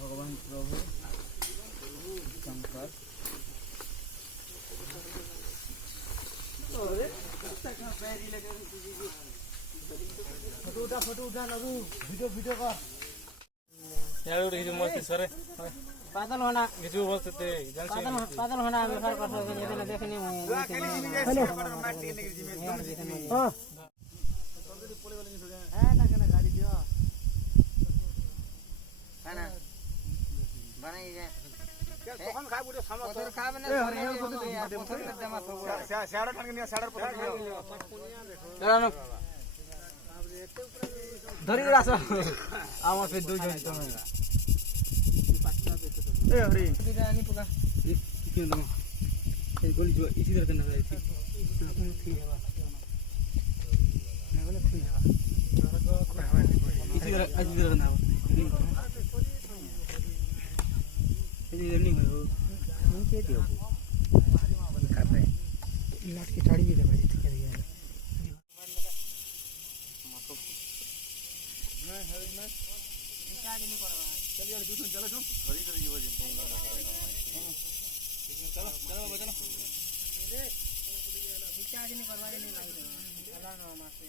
भगवान प्रभु शंकर फोटो उठा लगू वीडियो कर यार उठ के मस्त सरे बादल होना गिजू मस्त ते बादल होना बेकार कर सके ये तो देखने हेलो हां है ना केना गाड़ी दियो खाना बनाई जा तखन खाइ बुटे सामने तोर खाबे ना साडा ठन के निया साडा पकड़ लियो चलो धरी रास आम पे दो जन तुम ए हरी नहीं पका क्यों दम ए गोली जो इसी तरह करना है ठीक है मैं बोले ठीक है इसी तरह करना है इसी तरह नहीं हो नीचे दियो कर रहे लाट की ठाड़ी भी दबा दी थी क्या चलिए दूसरे चलो जो थोड़ी थोड़ी हो जाए चलो चलो चलो रिचार्ज नहीं करवाने नहीं लग रहा है अल्लाह ना मासे